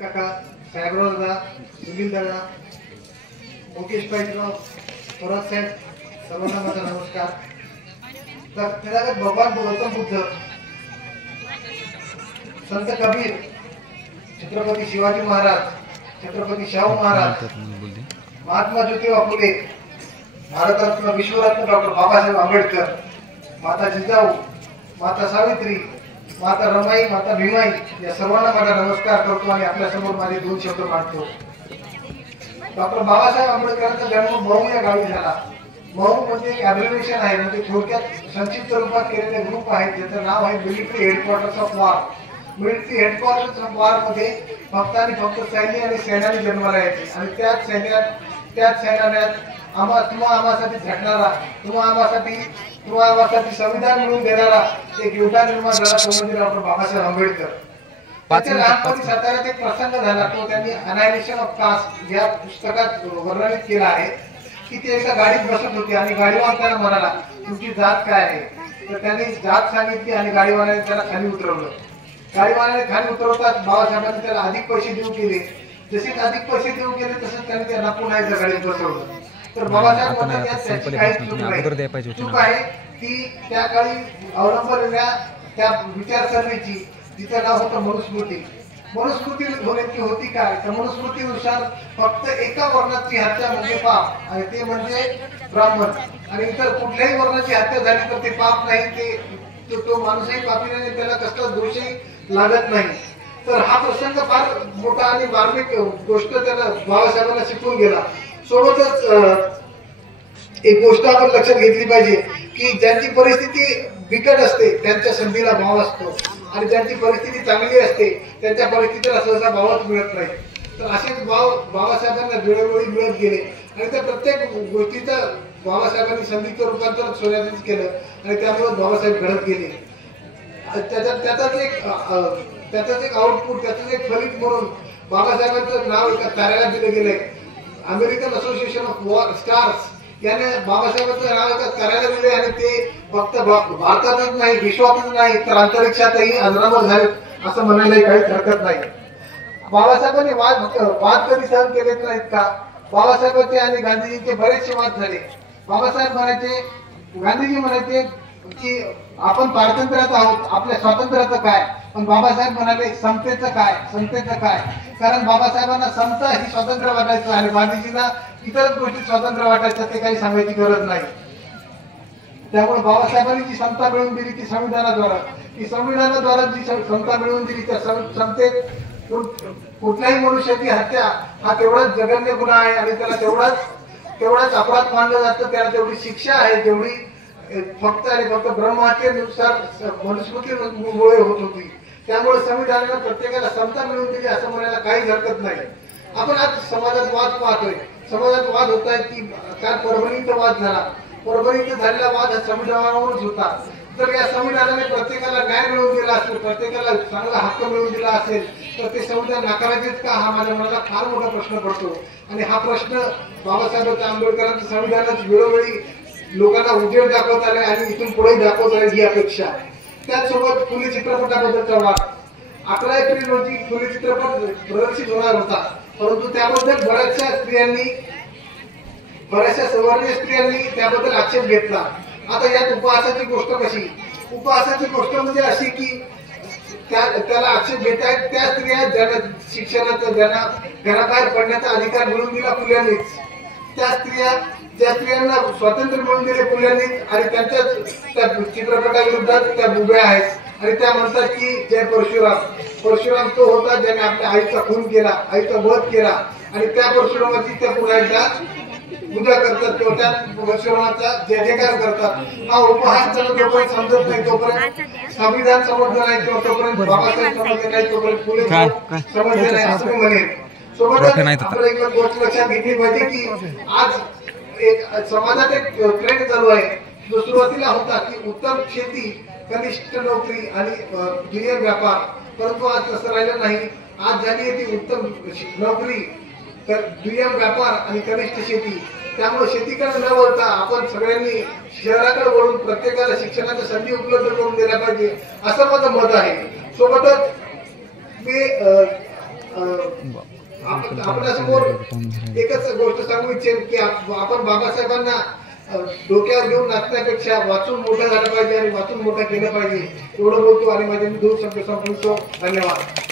काका, साहेबराव दादा, सुनील दादा, मुकेश पाईकराव, परत साहेब, सर्वांना माझा नमस्कार. तर त्याला भगवान गौतम बुद्ध, संत कबीर, छत्रपती शिवाजी महाराज, छत्रपती शाहू महाराज, महात्मा ज्योतिबा फुले, भारतरत्न विश्वरत्न डॉक्टर बाबासाहेब आंबेडकर, माता जिजाऊ, माता सावित्री, माता रमाई, माता भीमाई या सर्वांना माझा नमस्कार करतो आणि आपल्या समोर माझे दोन शब्द मांडतो. डॉक्टर बाबासाहेब आंबेडकरांचा जन्म मऊ या गावी झाला. मऊ म्हणजे एक ॲब्रिव्हिएशन आहे, म्हणजे थोडक्यात संक्षिप्त रूपात केलेले ग्रुप आहे ज्याचं नाव आहे military headquarters of war. Military headquarters of war मध्ये फक्त आणि फक्त सैन्य आणि सेनानी जन्माला यायचे आणि त्याच सैन्यात तुम्हा आम्हासाठी झटणारा, तुम्हा आम्हासाठी संविधान मिळवून देणारा एक योद्धा निर्माण झाला तो म्हणजे डॉक्टर बाबासाहेब आंबेडकर. त्याच्या लहानपणी साताऱ्यात एक प्रसंग झाला, तो त्यांनी अनायलेशन ऑफ कास्ट या पुस्तकात वर्णित केला आहे की ते एका गाडीत बसत होते आणि गाडीवाला त्यांना म्हणाला तुमची जात काय आहे, तर त्यांनी जात सांगितली आणि गाडीवाल्याने त्याला खाली उतरवलं. गाडीवाल्याने खाली उतरवतात बाबासाहेबांनी त्याला अधिक पैसे देऊ केले. जसे अधिक पैसे देऊ केले तसंच त्यांनी त्यांना पुन्हा एकदा गाडीत बसवलं. तर बाबासाहेब म्हणतात त्याची काही चूक आहे की त्या काळी अवलंबलेल्या त्या विचारसरणीची, तिचं नाव होतं मनुस्मृती. मनुस्मृती नेमकी होती काय, तर मनुस्मृतीनुसार फक्त एका वर्णाची हत्या म्हणजे पाप आणि ते म्हणजे ब्राह्मण, आणि इतर कुठल्याही वर्णाची हत्या झाली तर ते पाप नाही, ते तो माणूसही पापी नाही, त्याला कसलाच दोषही लागत नाही. तर हा प्रसंग फार मोठा आणि मार्मिक गोष्ट त्याला बाबासाहेबांना शिकवून गेला. सोबतच एक गोष्ट आपण लक्षात घेतली पाहिजे की ज्यांची परिस्थिती बिकट असते त्यांच्या संधीला भाव असतो आणि ज्यांची परिस्थिती चांगली असते त्यांच्या परिस्थितीला सहसा भावच मिळत नाही. तर असेच भाव बाबासाहेबांना वेळोवेळी मिळत गेले आणि त्या प्रत्येक गोष्टीचं बाबासाहेबांनी संधीचं रूपांतर सोन्यातच केलं आणि त्यामुळे बाबासाहेब घडत गेले. त्याचाच एक आउटपुट, त्याचंच एक फलित म्हणून बाबासाहेबांचं नाव एका ताऱ्याला दिलं गेलंय. American association of war stars याने बाबासाहेबांचं नाव एका ताऱ्याला दिले आणि ते फक्त भारतातच नाही, विश्वातच नाही तर अंतरिक्षातही अजरामर झाले असं म्हणायला काहीच हरकत नाही. बाबासाहेबांनी वाद कधी सहन केलेच नाहीत का? बाबासाहेबांचे आणि गांधीजींचे बरेचसे वाद झाले. बाबासाहेब म्हणायचे, गांधीजी म्हणायचे की आपण पारतंत्र्यात आहोत, आपल्या स्वातंत्र्याचं काय, पण बाबासाहेब म्हणाले समतेचं काय, कारण बाबासाहेबांना समता ही स्वातंत्र्य वाटायचं आणि गांधीजींना इतरच गोष्टी स्वातंत्र्य वाटायचं, ते काही सांगायची गरज नाही. त्यामुळे बाबासाहेबांनी जी समता मिळवून दिली ती संविधानाद्वारा जी समता मिळवून दिली त्या समतेत कुठल्याही मनुष्याची हत्या हा तेवढाच जघन्य गुन्हा आहे आणि त्याला तेवढाच अपराध मानलं जातं, त्याला तेवढी शिक्षा आहे जेवढी फक्त आणि फक्त ब्रह्महत्येनुसार मनुस्मृतीमुळे होत होती. त्यामुळे संविधानाने प्रत्येकाला समता मिळवून दिली असं म्हणायला काहीच हरकत नाही. आपण आज समाजात वाद पाहतोय, समाजात वाद होत आहेत की काल परभणीचा वाद झाला, परभणीचा झालेला वाद हा संविधानावरच होता. तर या संविधानाने प्रत्येकाला न्याय मिळवून दिला असेल, प्रत्येकाला चांगला हक्क मिळवून दिला असेल तर ते संविधान नाकारायचेच का, हा माझ्या मनाला फार मोठा प्रश्न पडतो. आणि हा प्रश्न बाबासाहेब आंबेडकरांचं संविधानात वेळोवेळी लोकांना उजेड दाखवत आले आणि इथून पुढे दाखवत आले ही अपेक्षा. त्याचसोबत फुले चित्रपटाबद्दलचा वाद, 11 एप्रिल रोजी फुले चित्रपट प्रदर्शित होणार होता, परंतु त्याबद्दल बऱ्याचशा सवर्णीय स्त्रियांनी त्याबद्दल आक्षेप घेतला. आता यात उपहासाची गोष्ट कशी? उपहासाची गोष्ट म्हणजे अशी की त्याला आक्षेप घेत आहेत त्या स्त्रिया ज्यांना शिक्षणाचा, ज्यांना घराबाहेर पडण्याचा अधिकार मिळवून दिला फुल्यांनीच, त्या स्त्रियांना स्वातंत्र्य मिळवून दिले फुल्यांनीच, आणि त्या चित्रपटाविरुद्धात त्या बुब्या आहेत आणि त्या म्हणतात की जय परशुराम तो होता ज्याने आपल्या आईचा खून केला, आईचा वध केला आणि त्या परशुरामाची त्या पुन्हा एकदा पूजा करतात किंवा त्या परशुरामाचा जय जयकार करतात. हा उपहास जोपर्यंत समजत नाही, तोपर्यंत संविधान समजलं नाही किंवा तोपर्यंत बाबासाहेब समजले नाही, तोपर्यंत फुले समजले नाही असं मी म्हणेन. सोबतच आपल्याला एक गोष्ट लक्षात घेतली पाहिजे की आज एक समाजात एक ट्रेंड चालू आहे जो सुरुवातीला होता की उत्तम शेती, कनिष्ठ नोकरी आणि दुय्यम व्यापार, परंतु आज तसं राहिलं नाही. आज झाली ती उत्तम नोकरी, दुय्यम व्यापार आणि कनिष्ठ शेती. त्यामुळे शेतीकडे न वळता आपण सगळ्यांनी शहराकडे वळून प्रत्येकाला शिक्षणाच्या संधी उपलब्ध करून दिल्या पाहिजे असं माझं मत आहे. सोबतच मी आपल्यासमोर एकच गोष्ट सांगू इच्छेन की आपण बाबासाहेबांना डोक्यावर घेऊन नाचण्यापेक्षा वाचून मोठं झालं पाहिजे आणि वाचून मोठं केलं पाहिजे एवढं बोलतो आणि माझे मी 2 शब्द संपवतो. धन्यवाद.